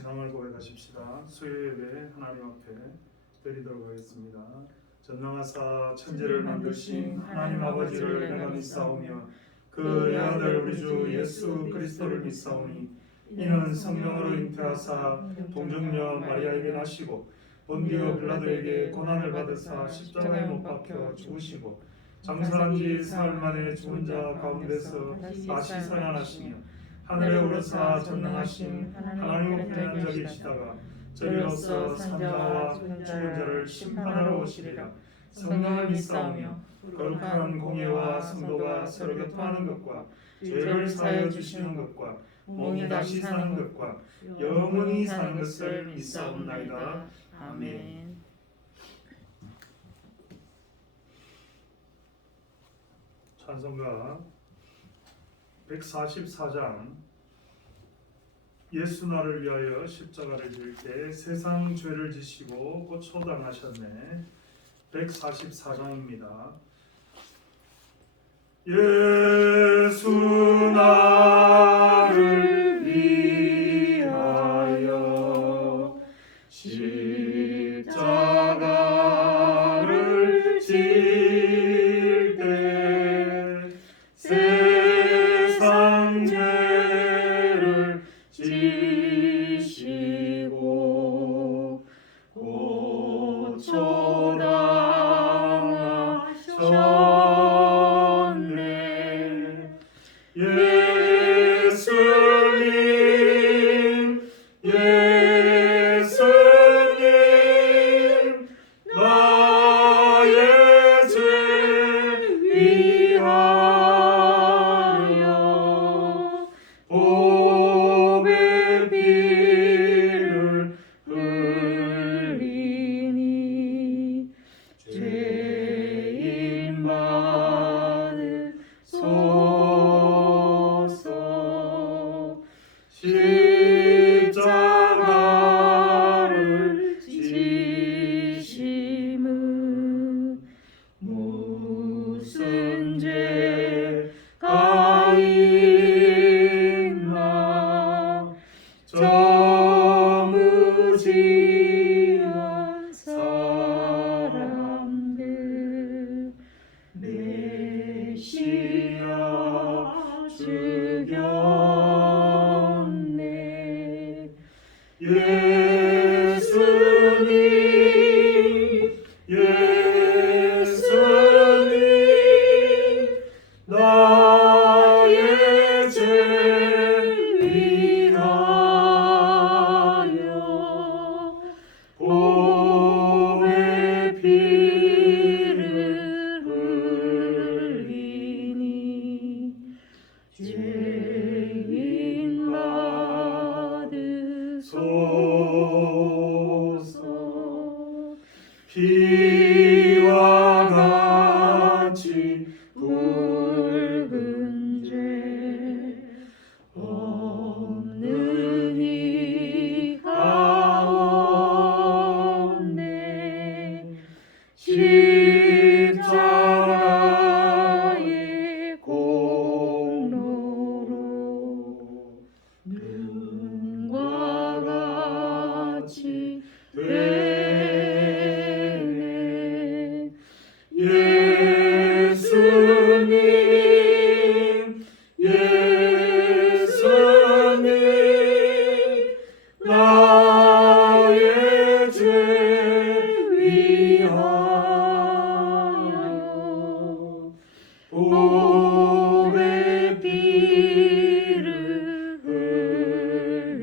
신앙을 고백하십시다. 수요 예배 하나님 앞에 드리도록 하겠습니다. 전능하사 천지를 만드신 하나님 아버지를 내가 믿사오며 그 아들 우리 주 예수 그리스도를 믿사오니 이는 성령으로 잉태하사 동정녀 마리아에게 나시고 본디오 빌라도에게 고난을 받으사 십자가에 못 박혀 죽으시고 장사한 지 사흘 만에 죽은 자 가운데서 다시 살아나시며 하늘에 오르사 전능하신 하나님의 편한 자 계시다가 저리로서 산자와 죽은 자를 심판하러 오시리라. 성령을 믿사오며 거룩한 공예와 성도가 서로 교통하는 것과 죄를 사하여 주시는 것과 몸이 다시 사는 것과 영원히 사는 것을 믿사옵나이다. 아멘. 찬송가 144장 예수 나를 위하여 십자가를 질 때 세상 죄를 지시고 고초당하셨네. 144장입니다. 예수 나를 위하여 십자가를 질 때 세상 죄를 지시고 고초당하셨네. 예수님 예수님 나의 죄 위하여 보배 피를 흘리니 죄인 받으소서. 십자가를 지심은 무슨 죄가 있나. 저 무지한 사람들 메시아 죽였네. 예수님 예수님 나의 죄 위하여 보배 피를 흘리니 죄인 받으소서. 피와 같이 붉은 죄 없는 이가 없네. 십자가의 공로로 눈과 같이 되네. 예수님 예수님 나의 죄 위하여 보배 피를 흘리니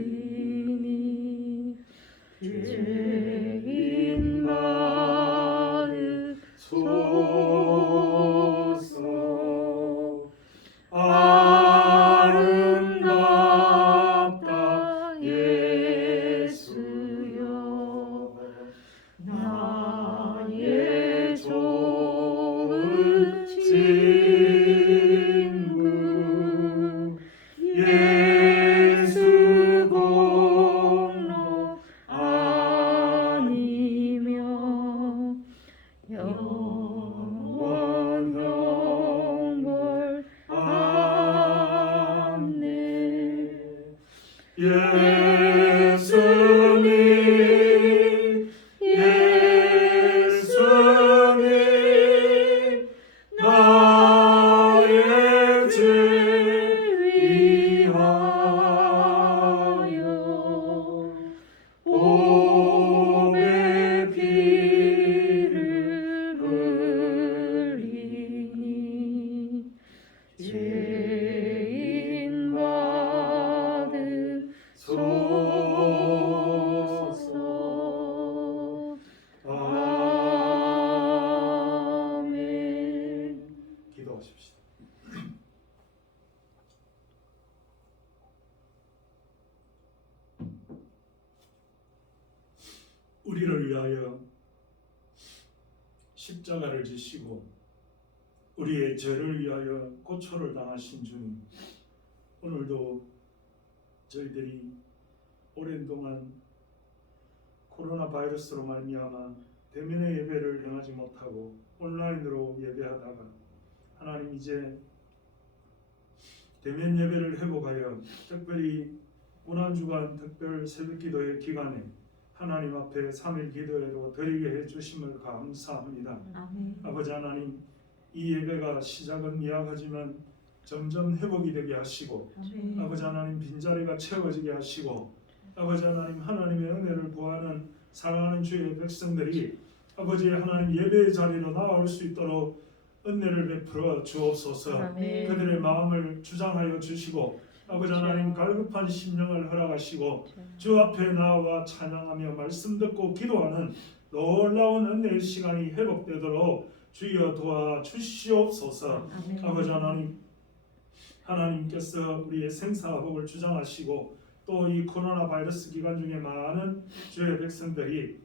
죄인 받으소서. 아름답다 예수님 우리를 위하여 십자가를 지시고 우리의 죄를 위하여 고초를 당하신 주님, 오늘도 저희들이 오랜 동안 코로나 바이러스로 말미암아 대면의 예배를 행하지 못하고 온라인으로 예배하다가 하나님 이제 대면 예배를 회복하여 특별히 고난주간 특별 새벽기도의 기간에 하나님 앞에 3일 기도회로 드리게 해주심을 감사합니다. 아멘. 아버지 하나님, 이 예배가 시작은 미약하지만 점점 회복이 되게 하시고 아멘. 아버지 하나님 빈자리가 채워지게 하시고 아버지 하나님 하나님의 은혜를 구하는 사랑하는 주의 백성들이 아버지 하나님 예배의 자리로 나올 수 있도록 은혜를 베풀어 주옵소서. 아멘. 그들의 마음을 주장하여 주시고 아버지 하나님 갈급한 심령을 허락하시고 주 앞에 나와 찬양하며 말씀 듣고 기도하는 놀라운 은혜의 시간이 회복되도록 주여 도와 주시옵소서. 아멘. 아버지 하나님, 하나님께서 우리의 생사복을 주장하시고 또 이 코로나 바이러스 기간 중에 많은 주의 백성들이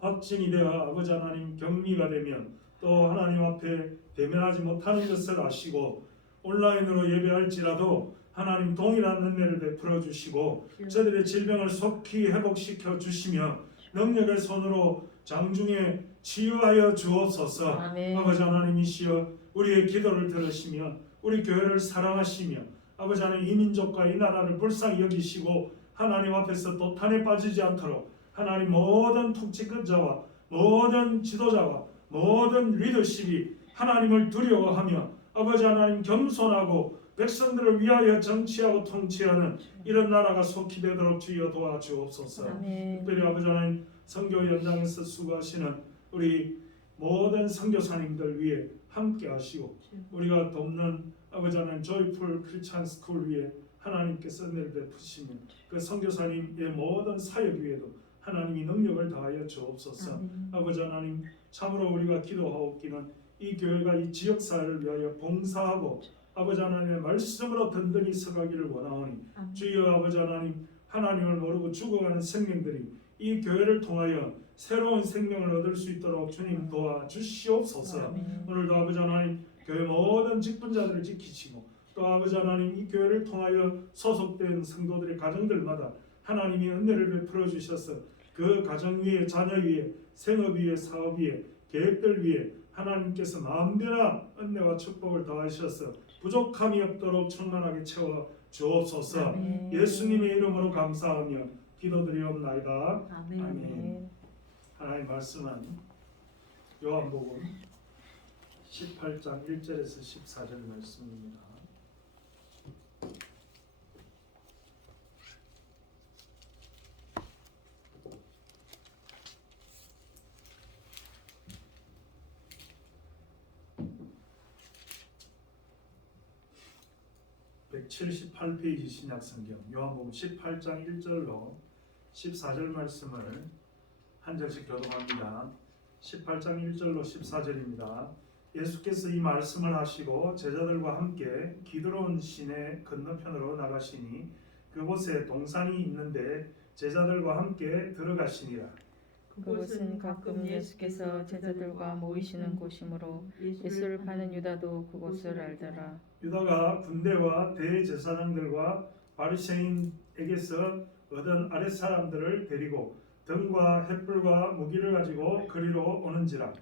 확진이 되어 아버지 하나님 격리가 되면 또 하나님 앞에 대면하지 못하는 것을 아시고 온라인으로 예배할지라도 하나님 동일한 은혜를 베풀어 주시고 저들의 질병을 속히 회복시켜 주시며 능력의 손으로 장중에 치유하여 주옵소서. 아멘. 아버지 하나님이시여 우리의 기도를 들으시며 우리 교회를 사랑하시며 아버지 하나님 이 민족과 이 나라를 불쌍히 여기시고 하나님 앞에서 도탄에 빠지지 않도록 하나님 모든 통치권자와 모든 지도자와 모든 리더십이 하나님을 두려워하며 아버지 하나님 겸손하고 백성들을 위하여 정치하고 통치하는 이런 나라가 속히 되도록 주여 도와주옵소서. 아멘. 특별히 아버지 하나님 선교 현장에서 수고하시는 우리 모든 선교사님들 위해 함께 하시고 우리가 돕는 아버지 하나님 조이풀 크리스찬 스쿨 위에 하나님께서 은혜를 베푸시며 그 선교사님의 모든 사역 위에도 하나님이 능력을 다하여 주옵소서. 아버지 하나님 참으로 우리가 기도하옵기는 이 교회가 이 지역사회를 위하여 봉사하고 아버지 하나님의 말씀으로 든든히 서가기를 원하오니 주여 아버지 하나님 하나님을 모르고 죽어가는 생명들이 이 교회를 통하여 새로운 생명을 얻을 수 있도록 주님 도와주시옵소서. 오늘도 아버지 하나님 교회 모든 직분자들을 지키시고 또 아버지 하나님 이 교회를 통하여 소속된 성도들의 가정들마다 하나님이 은혜를 베풀어 주셔서 그 가정 위에 자녀 위에 생업 위에 사업 위에 계획들 위에 하나님께서 마음대로 은혜와 축복을 더하셔서 부족함이 없도록 충만하게 채워 주옵소서. 아멘. 예수님의 이름으로 감사하며 기도드리옵나이다. 아멘. 아멘. 하나님 말씀은 요한복음 18장 1절에서 14절 말씀입니다. (178페이지) 신약성경 요한복음 18장 1절로 14절 말씀을 한 절씩 교독합니다. 18장 1절로 14절입니다. 예수께서 이 말씀을 하시고 제자들과 함께 기드론 시내 건너편으로 나가시니 그곳에 동산이 있는데 제자들과 함께 들어가시니라. 그곳은 가끔 예수께서 제자들과 모이시는 곳이므로 예수를 파는 유다도 그곳을 알더라. 유다가 군대와 대제사장들과 바리새인에게서 얻은 아랫사람들을 데리고 등과 횃불과 무기를 가지고 그리로 오는지라.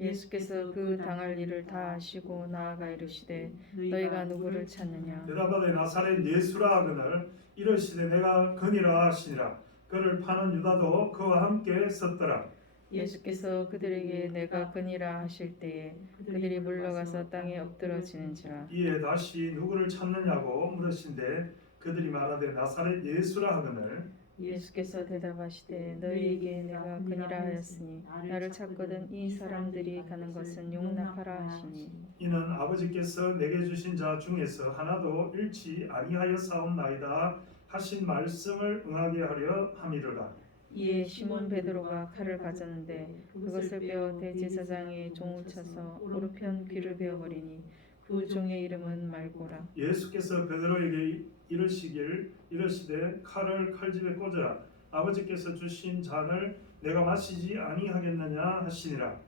예수께서 그 당할 일을 다 아시고 나아가 이르시되 너희가 누구를 찾느냐. 대답하되 나사렛 예수라 하거늘 이르시되 내가 그니라 하시니라. 그를 파는 유다도 그와 함께 섰더라. 예수께서 그들에게 내가 그니라 하실 때에 그들이 물러가서 땅에 엎드러지는지라. 이에 다시 누구를 찾느냐고 물으신데 그들이 말하되 나사렛 예수라 하거늘 예수께서 대답하시되 너희에게 내가 그니라 하였으니 나를 찾거든 이 사람들이 가는 것은 용납하라 하시니 이는 아버지께서 내게 주신 자 중에서 하나도 잃지 아니하였사옵나이다 하신 말씀을 응하게 하려 함이로라. 이에 시몬 베드로가 칼을 가졌는데 그것을 베어 대제사장의 종을 쳐서 오른편 귀를 베어버리니 그 종의 이름은 말고라. 예수께서 베드로에게 이르시되 칼을 칼집에 꽂으라. 아버지께서 주신 잔을 내가 마시지 아니하겠느냐 하시니라.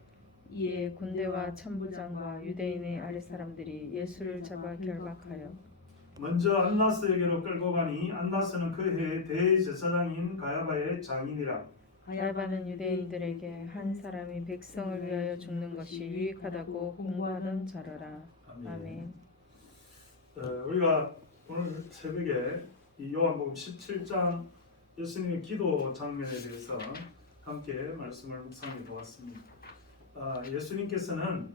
이에 군대와 천부장과 유대인의 아랫사람들이 예수를 잡아 결박하여 먼저 안나스에게로 끌고 가니 안나스는 그 해의 대제사장인 가야바의 장인이라. 가야바는 유대인들에게 한 사람이 백성을 위하여 죽는 것이 유익하다고 공부하던 자러라. 아멘. 우리가 오늘 새벽에 이 요한복음 17장 예수님의 기도 장면에 대해서 함께 말씀을 묵상해 보았습니다. 예수님께서는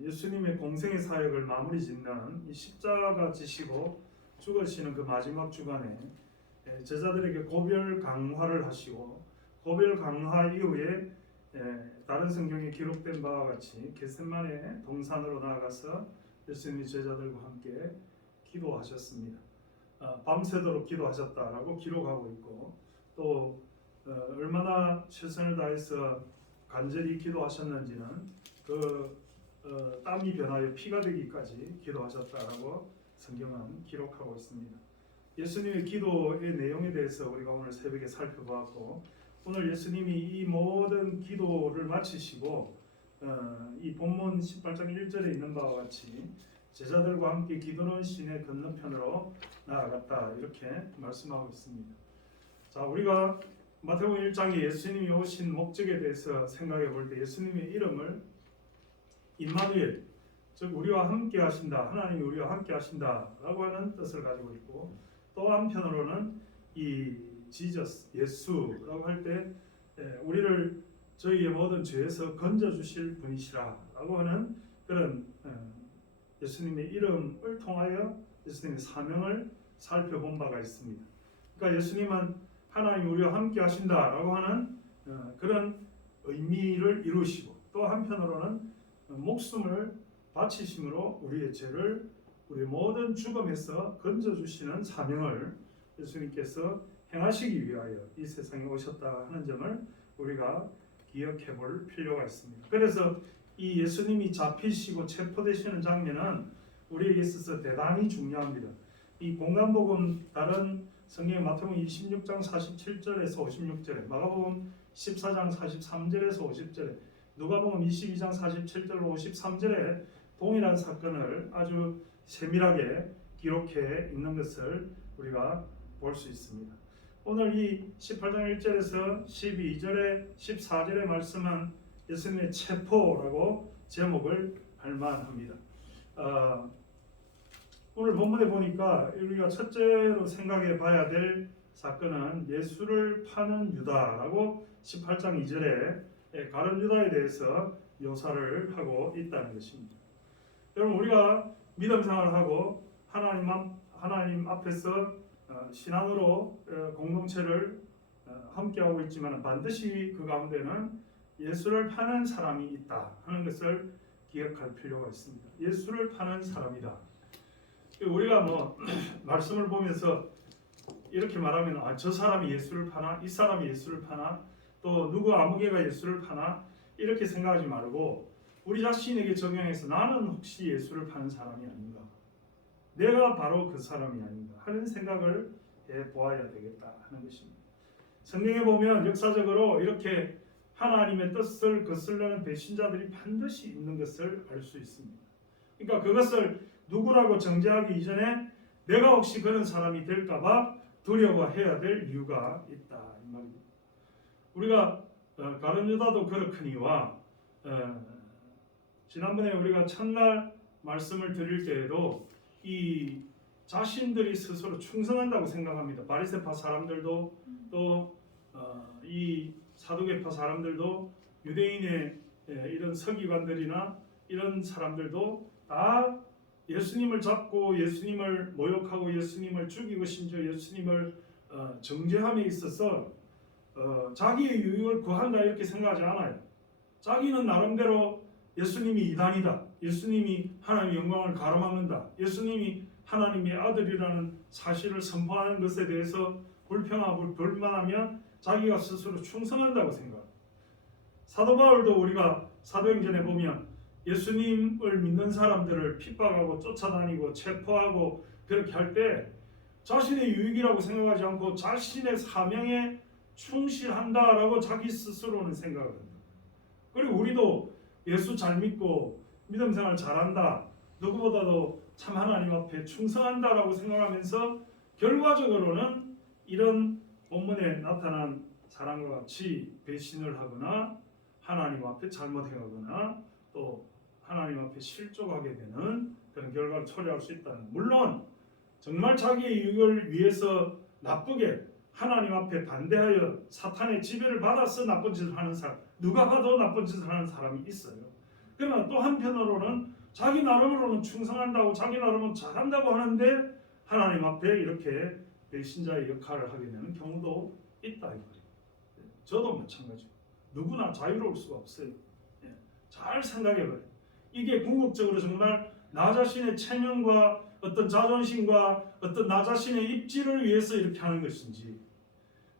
예수님의 공생의 사역을 마무리 짓는 이 십자가 지시고 죽으시는 그 마지막 주간에 제자들에게 고별 강화를 하시고 고별 강화 이후에 다른 성경에 기록된 바와 같이 겟세마네 동산으로 나아가서 예수님이 제자들과 함께 기도하셨습니다. 밤새도록 기도하셨다라고 기록하고 있고 또 얼마나 최선을 다해서 간절히 기도하셨는지는 땀이 변하여 피가 되기까지 기도하셨다라고 성경은 기록하고 있습니다. 예수님의 기도의 내용에 대해서 우리가 오늘 새벽에 살펴보았고 오늘 예수님이 이 모든 기도를 마치시고 이 본문 18장 1절에 있는 바와 같이 제자들과 함께 기도는 시내 건너편으로 나아갔다 이렇게 말씀하고 있습니다. 자, 우리가 마태복음 1장에 예수님이 오신 목적에 대해서 생각해 볼 때 예수님의 이름을 임마누엘, 즉 우리와 함께 하신다, 하나님이 우리와 함께 하신다라고 하는 뜻을 가지고 있고 또 한편으로는 이 지저스, 예수라고 할 때 우리를 저희의 모든 죄에서 건져 주실 분이시라라고 하는 그런 예수님의 이름을 통하여 예수님의 사명을 살펴본 바가 있습니다. 그러니까 예수님은 하나님 우리와 함께 하신다라고 하는 그런 의미를 이루시고 또 한편으로는 목숨을 바치심으로 우리의 죄를 우리 모든 죽음에서 건져주시는 사명을 예수님께서 행하시기 위하여 이 세상에 오셨다 하는 점을 우리가 기억해 볼 필요가 있습니다. 그래서 이 예수님이 잡히시고 체포되시는 장면은 우리에게 있어서 대단히 중요합니다. 이 공간복음 다른 성경 마태복음 26장 47절에서 56절에 마가복음 14장 43절에서 50절에 누가복음 22장 47절 53절에 동일한 사건을 아주 세밀하게 기록해 있는 것을 우리가 볼 수 있습니다. 오늘 이 18장 1절에서 12절에 14절의 말씀은 예수님의 체포라고 제목을 할만합니다. 오늘 본문에 보니까 우리가 첫째로 생각해 봐야 될 사건은 예수를 파는 유다라고 18장 2절에 가룟 유다에 대해서 묘사를 하고 있다는 것입니다. 여러분 우리가 믿음 생활하고 하나님 앞에서 신앙으로 공동체를 함께하고 있지만 반드시 그 가운데는 예수를 파는 사람이 있다 하는 것을 기억할 필요가 있습니다. 예수를 파는 사람이다. 우리가 말씀을 보면서 이렇게 말하면 저 사람이 예수를 파나 이 사람이 예수를 파나 또 누구 아무개가 예수를 파나 이렇게 생각하지 말고 우리 자신에게 적용해서 나는 혹시 예수를 파는 사람이 아닌가, 내가 바로 그 사람이 아닌가 하는 생각을 해보아야 되겠다 하는 것입니다. 성경에 보면 역사적으로 이렇게 하나님의 뜻을 거슬러는 배신자들이 반드시 있는 것을 알 수 있습니다. 그러니까 그것을 누구라고 정죄하기 이전에 내가 혹시 그런 사람이 될까봐 두려워해야 될 이유가 있다 이 말입니다. 우리가 가룟 유다도 그렇거니와 지난번에 우리가 첫날 말씀을 드릴 때에도 이 자신들이 스스로 충성한다고 생각합니다. 바리새파 사람들도 또 이 사두개파 사람들도 유대인의 이런 서기관들이나 이런 사람들도 다 예수님을 잡고 예수님을 모욕하고 예수님을 죽이고 심지어 예수님을 정죄함에 있어서 자기의 유익을 구한다 이렇게 생각하지 않아요. 자기는 나름대로 예수님이 이단이다, 예수님이 하나님의 영광을 가로막는다, 예수님이 하나님의 아들이라는 사실을 선포하는 것에 대해서 불평하고 불만하면 자기가 스스로 충성한다고 생각합니다. 사도 바울도 우리가 사도행전에 보면 예수님을 믿는 사람들을 핍박하고 쫓아다니고 체포하고 그렇게 할 때 자신의 유익이라고 생각하지 않고 자신의 사명에 충실한다라고 자기 스스로는 생각을 합니다. 그리고 우리도 예수 잘 믿고 믿음 생활 잘한다, 누구보다도 참 하나님 앞에 충성한다라고 생각하면서 결과적으로는 이런 본문에 나타난 사람과 같이 배신을 하거나 하나님 앞에 잘못해가거나 또 하나님 앞에 실족하게 되는 그런 결과를 초래할 수 있다는, 물론 정말 자기의 이익을 위해서 나쁘게 하나님 앞에 반대하여 사탄의 지배를 받아서 나쁜 짓을 하는 사람, 누가 봐도 나쁜 짓을 하는 사람이 있어요. 그러나 또 한편으로는 자기 나름으로는 충성한다고 자기 나름은 잘한다고 하는데 하나님 앞에 이렇게 배신자의 역할을 하게 되는 경우도 있다 이 말이에요. 저도 마찬가지고 누구나 자유로울 수가 없어요. 잘 생각해봐요. 이게 궁극적으로 정말 나 자신의 체면과 어떤 자존심과 어떤 나 자신의 입지를 위해서 이렇게 하는 것인지,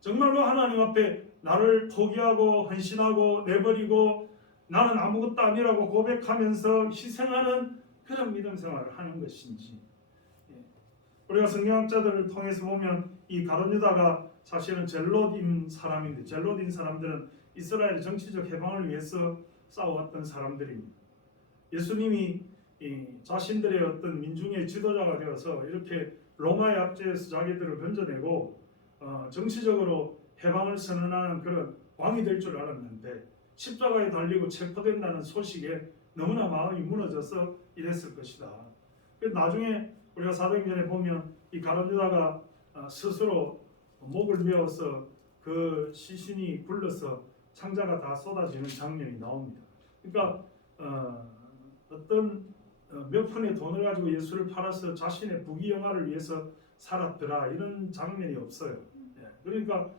정말로 하나님 앞에 나를 포기하고 헌신하고 내버리고 나는 아무것도 아니라고 고백하면서 희생하는 그런 믿음 생활을 하는 것인지. 우리가 성경학자들을 통해서 보면 이 가룟 유다가 사실은 젤롯인 사람인데, 젤롯인 사람들은 이스라엘 정치적 해방을 위해서 싸워왔던 사람들입니다. 예수님이 자신들의 어떤 민중의 지도자가 되어서 이렇게 로마의 압제에서 자기들을 건져내고 정치적으로 해방을 선언하는 그런 왕이 될 줄 알았는데 십자가에 달리고 체포된다는 소식에 너무나 마음이 무너져서 이랬을 것이다. 나중에 우리가 사도행전에 보면 이 가룟 유다가 스스로 목을 메어서 그 시신이 굴러서 창자가 다 쏟아지는 장면이 나옵니다. 그러니까 어떤 몇 푼의 돈을 가지고 예수를 팔아서 자신의 부귀영화를 위해서 살았더라 이런 장면이 없어요. 그러니까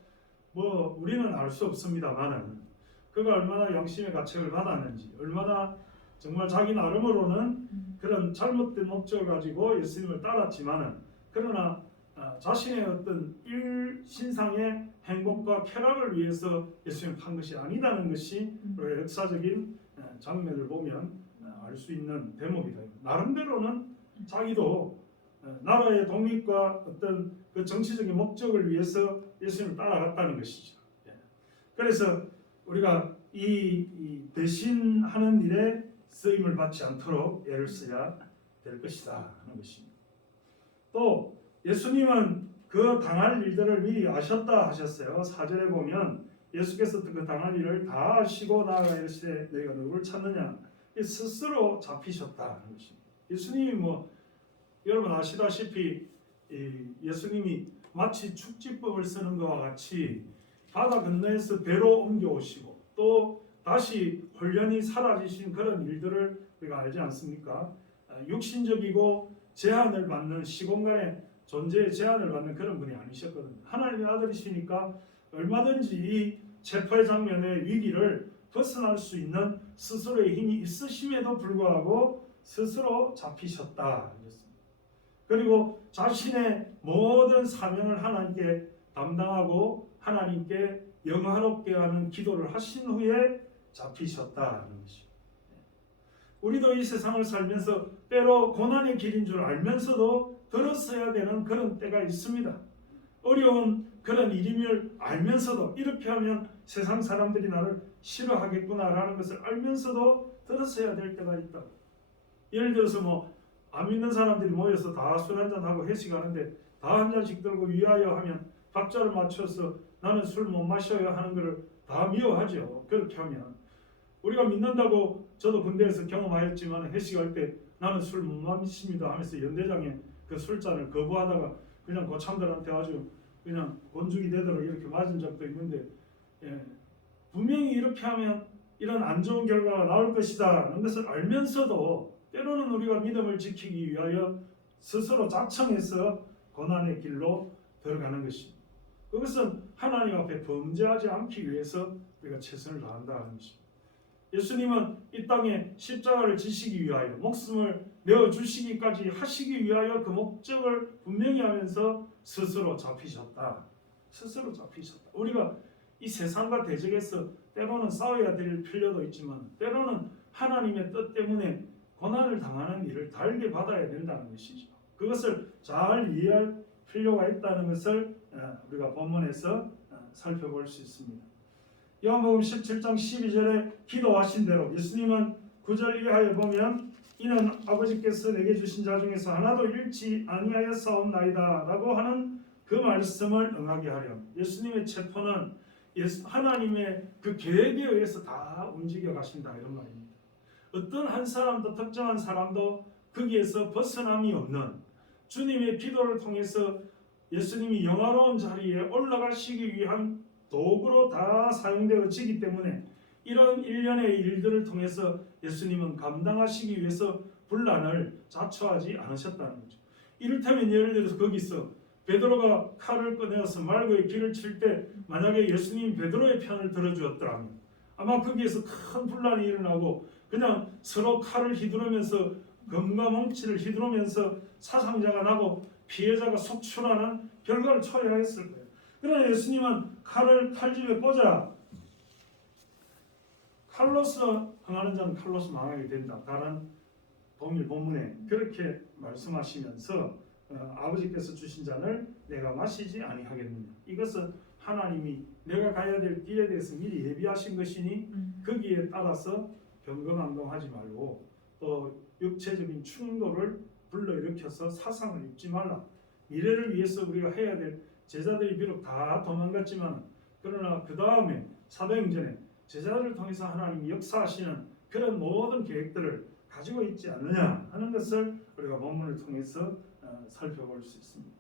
뭐 우리는 알 수 없습니다만은 그가 얼마나 양심의 가책을 받았는지, 얼마나 정말 자기 나름으로는 그런 잘못된 목적을 가지고 예수님을 따랐지만은, 그러나 자신의 어떤 일신상의 행복과 쾌락을 위해서 예수님을 판 것이 아니다는 것이 역사적인 장면을 보면 알 수 있는 대목이다. 나름대로는 자기도 나라의 독립과 어떤 그 정치적인 목적을 위해서 예수님을 따라갔다는 것이죠. 그래서 우리가 이 배신하는 일에 쓰임을 받지 않도록 애를 써야 될 것이다 하는 것입니다. 또 예수님은 그 당할 일들을 미리 아셨다 하셨어요. 4절에 보면 예수께서 그 당할 일을 다 아시고 나아가 이르시되 너희가 누구를 찾느냐, 스스로 잡히셨다 하는 것입니다. 예수님이 뭐 여러분 아시다시피 예수님이 마치 축지법을 쓰는 것과 같이 바다 건너에서 배로 옮겨오시고 또 다시 홀연히 사라지신 그런 일들을 우리가 알지 않습니까? 육신적이고 제한을 받는, 시공간의 존재에 제한을 받는 그런 분이 아니셨거든요. 하나님의 아들이시니까 얼마든지 이 체포의 장면의 위기를 벗어날 수 있는 스스로의 힘이 있으심에도 불구하고 스스로 잡히셨다. 그리고 자신의 모든 사명을 하나님께 담당하고 하나님께 영화롭게 하는 기도를 하신 후에 잡히셨다는 것입니다. 우리도 이 세상을 살면서 때로 고난의 길인 줄 알면서도 들었어야 되는 그런 때가 있습니다. 어려운 그런 일임을 알면서도 이렇게 하면 세상 사람들이 나를 싫어하겠구나라는 것을 알면서도 들었어야 될 때가 있다. 예를 들어서 뭐 안 믿는 사람들이 모여서 다 술 한잔하고 회식하는데 다 한 잔씩 들고 위하여 하면 박자를 맞춰서 나는 술 못 마셔요 하는 것을 다 미워하죠. 그렇게 하면 우리가 믿는다고, 저도 군대에서 경험하였지만 회식할 때 나는 술 못 마십니다 하면서 연대장에 그 술잔을 거부하다가 그냥 고참들한테 아주 그냥 곤죽이 되도록 이렇게 맞은 적도 있는데, 분명히 이렇게 하면 이런 안 좋은 결과가 나올 것이다 하는 것을 알면서도 때로는 우리가 믿음을 지키기 위하여 스스로 자청해서 고난의 길로 들어가는 것입니다. 그것은 하나님 앞에 범죄하지 않기 위해서 우리가 최선을 다한다는 것입니다. 예수님은 이 땅에 십자가를 지시기 위하여 목숨을 내어주시기까지 하시기 위하여 그 목적을 분명히 하면서 스스로 잡히셨다. 스스로 잡히셨다. 우리가 이 세상과 대적해서 때로는 싸워야 될 필요도 있지만 때로는 하나님의 뜻 때문에 고난을 당하는 일을 달게 받아야 된다는 것이죠. 그것을 잘 이해할 필요가 있다는 것을 우리가 본문에서 살펴볼 수 있습니다. 요한복음 17장 12절에 기도하신 대로 예수님은 9절 이하에 보면 이는 아버지께서 내게 주신 자 중에서 하나도 잃지 아니하였사옵나이다 라고 하는 그 말씀을 응하게 하렴. 예수님의 체포는 하나님의 그 계획에 의해서 다 움직여 가신다 이런 말입니다. 어떤 한 사람도 특정한 사람도 거기에서 벗어남이 없는 주님의 기도를 통해서 예수님이 영화로운 자리에 올라가시기 위한 도구로 다 사용되어지기 때문에 이런 일련의 일들을 통해서 예수님은 감당하시기 위해서 분란을 자초하지 않으셨다는 거죠. 이를테면 예를 들어서 거기서 베드로가 칼을 꺼내어서 말고에 길을 칠 때 만약에 예수님이 베드로의 편을 들어주었더라면 아마 거기에서 큰 분란이 일어나고 그냥 서로 칼을 휘두르면서 검과 뭉치를 휘두르면서 사상자가 나고 피해자가 속출하는 결과를 초래하였을 거예요. 그러나 예수님은 칼을 칼집에 꽂아 칼로서 행하는 자는 칼로서 망하게 된다. 다른 동일 본문에 그렇게 말씀하시면서 아버지께서 주신 잔을 내가 마시지 아니하겠느냐. 이것은 하나님이 내가 가야 될 길에 대해서 미리 예비하신 것이니 거기에 따라서 경거망동하지 말고 또 육체적인 충돌을 불러일으켜서 사상을 입지 말라. 미래를 위해서 우리가 해야 될 제자들이 비록 다 도망갔지만 그러나 그 다음에 사도행전에 제자들을 통해서 하나님이 역사하시는 그런 모든 계획들을 가지고 있지 않느냐 하는 것을 우리가 본문을 통해서 살펴볼 수 있습니다.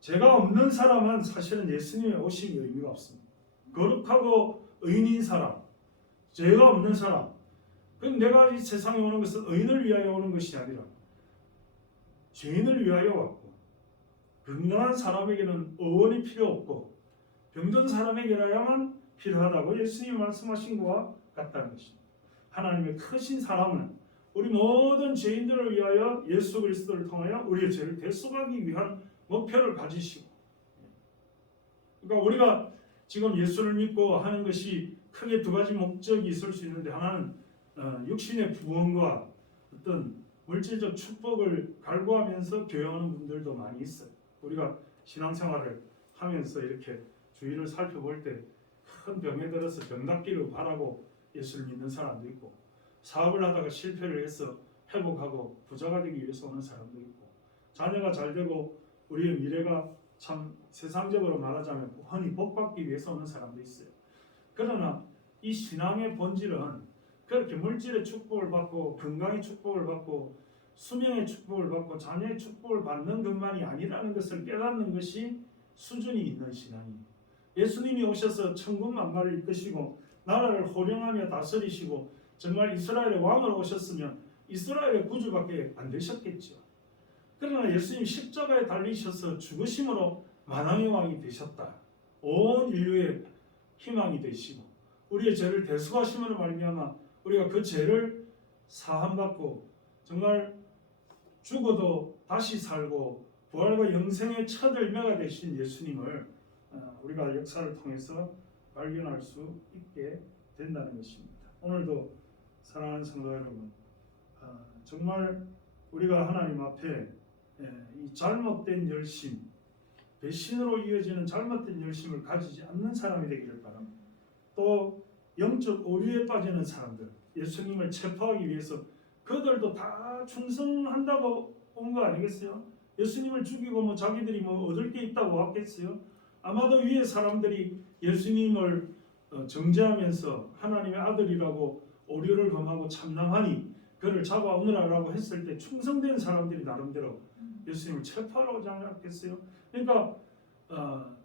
죄가 없는 사람은 사실은 예수님의 오심이 의미가 없습니다. 거룩하고 의인인 사람, 죄가 없는 사람, 내가 이 세상에 오는 것은 의인을 위하여 오는 것이 아니라 죄인을 위하여 왔고 건강한 사람에게는 의원이 필요 없고 병든 사람에게라야만 필요하다고 예수님이 말씀하신 것과 같다는 것입니다. 하나님의 크신 사랑은 우리 모든 죄인들을 위하여 예수 그리스도를 통하여 우리의 죄를 대속하기 위한 목표를 가지시고, 그러니까 우리가 지금 예수를 믿고 하는 것이 크게 두 가지 목적이 있을 수 있는데 하나는 육신의 부흥과 어떤 물질적 축복을 갈구하면서 교양하는 분들도 많이 있어요. 우리가 신앙생활을 하면서 이렇게 주위를 살펴볼 때 큰 병에 들어서 병 낫기를 바라고 예수를 믿는 사람도 있고, 사업을 하다가 실패를 해서 회복하고 부자가 되기 위해서 오는 사람도 있고, 자녀가 잘 되고 우리의 미래가 참 세상적으로 말하자면 흔히 복받기 위해서 오는 사람도 있어요. 그러나 이 신앙의 본질은 그렇게 물질의 축복을 받고 건강의 축복을 받고 수명의 축복을 받고 자녀의 축복을 받는 것만이 아니라는 것을 깨닫는 것이 수준이 있는 신앙입니다. 예수님이 오셔서 천국 만마를 이끄시고 나라를 호령하며 다스리시고 정말 이스라엘의 왕으로 오셨으면 이스라엘의 구주밖에 안 되셨겠죠. 그러나 예수님 십자가에 달리셔서 죽으심으로 만왕의 왕이 되셨다. 온 인류의 희망이 되시고 우리의 죄를 대속하심으로 말미암아 우리가 그 죄를 사함받고 정말 죽어도 다시 살고 부활과 영생의 첫 열매가 되신 예수님을 우리가 역사를 통해서 발견할 수 있게 된다는 것입니다. 오늘도 사랑하는 성도 여러분, 정말 우리가 하나님 앞에 이 잘못된 열심, 배신으로 이어지는 잘못된 열심을 가지지 않는 사람이 되기를 바랍니다. 또 영적 오류에 빠지는 사람들, 예수님을 체포하기 위해서 그들도 다 충성한다고 온 거 아니겠어요? 예수님을 죽이고 뭐 자기들이 뭐 얻을 게 있다고 왔겠어요? 아마도 위에 사람들이 예수님을 정죄하면서 하나님의 아들이라고 오류를 범하고 참남하니 그를 잡아오느라라고 했을 때 충성된 사람들이 나름대로 예수님을 체포하라고 하지 않았겠어요? 그러니까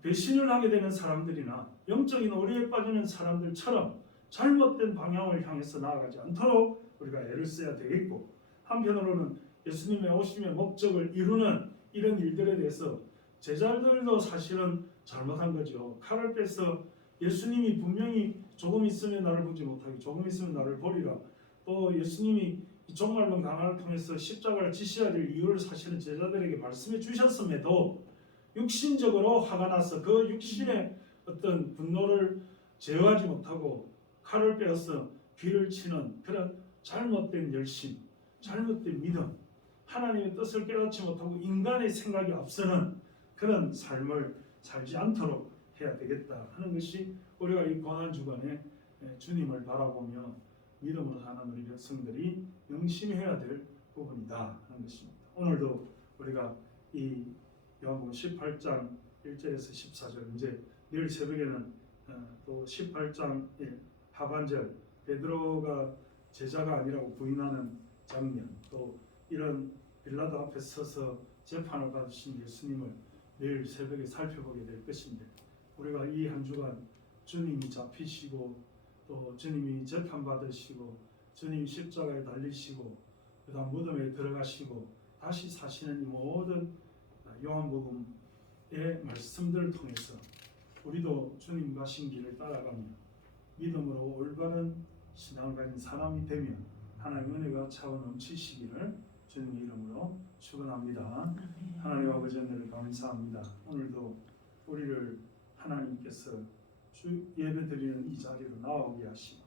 배신을 하게 되는 사람들이나 영적인 오류에 빠지는 사람들처럼 잘못된 방향을 향해서 나아가지 않도록 우리가 애를 써야 되겠고, 한편으로는 예수님의 오심의 목적을 이루는 이런 일들에 대해서 제자들도 사실은 잘못한 거죠. 칼을 빼서 예수님이 분명히 조금 있으면 나를 보지 못하게, 조금 있으면 나를 보리라. 또 예수님이 종말론 강화를 통해서 십자가를 지셔야 될 이유를 사실은 제자들에게 말씀해 주셨음에도 육신적으로 화가 나서 그 육신의 어떤 분노를 제어하지 못하고 칼을 빼어서 귀를 치는 그런 잘못된 열심, 잘못된 믿음, 하나님의 뜻을 깨닫지 못하고 인간의 생각이 앞서는 그런 삶을 살지 않도록 해야 되겠다 하는 것이 우리가 이 고난 주간에 주님을 바라보며 믿음으로 사는 우리 백성들이 명심해야 될 부분이다 하는 것입니다. 오늘도 우리가 이 요한복음 18장 1절에서 14절 이제 내일 새벽에는 또 18장 하반절 베드로가 제자가 아니라고 부인하는 장면, 또 이런 빌라도 앞에 서서 재판을 받으신 예수님을 내일 새벽에 살펴보게 될 것인데, 우리가 이 한 주간 주님이 잡히시고 또 주님이 재판받으시고 주님 십자가에 달리시고 그다음 무덤에 들어가시고 다시 사시는 이 모든 요한복음의 말씀들을 통해서 우리도 주님 가신 길을 따라가며 믿음으로 올바른 신앙을 가진 사람이 되며 하나님의 은혜가 차고 넘치시기를 주님의 이름으로 축원합니다. 하나님 아버지 은혜를 감사합니다. 오늘도 우리를 하나님께서 주 예배드리는 이 자리로 나오게 하시고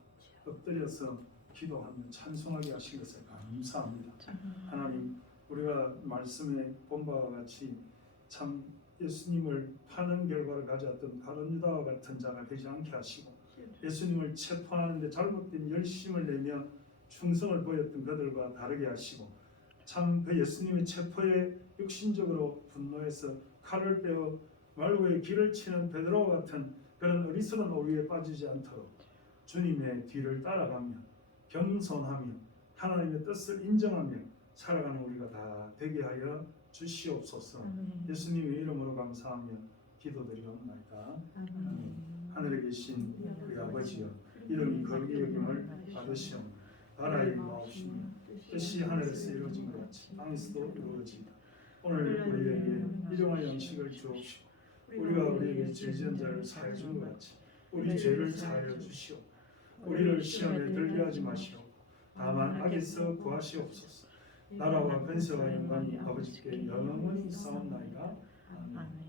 엎드려서 기도하며 찬송하게 하신 것을 감사합니다. 하나님, 우리가 말씀에 본 바와 같이 참 예수님을 파는 결과를 가져왔던 가룟 유다와 같은 자가 되지 않게 하시고 예수님을 체포하는 데 잘못된 열심을 내며 충성을 보였던 그들과 다르게 하시고 참 그 예수님의 체포에 육신적으로 분노해서 칼을 빼어 말고의 길을 치는 베드로와 같은 그런 어리석은 오류에 빠지지 않도록 주님의 뒤를 따라가며 겸손하며 하나님의 뜻을 인정하며 살아가는 우리가 다 되게 하여 주시옵소서. 예수님의 이름으로 감사하며 기도드리옵나이다. 하늘에 계신 우리 아버지여, 이름이 거룩히 여김을 받으시오. 나라의 마옵시며 뜻이 하늘에서 이루어진 것 같이 땅에서도 이루어지이다. 오늘 우리에게 일용할 양식을 주옵시고 우리가 우리에게 죄 지은 자를 사하여 준 것 같이 우리 죄를 사하여 주시오. 우리를 시험에 들게 하지 마시오. 다만 악에서 구하시옵소서. 나라와 권세와 영광이 아버지께 영원히 있사옵나이다. 아멘.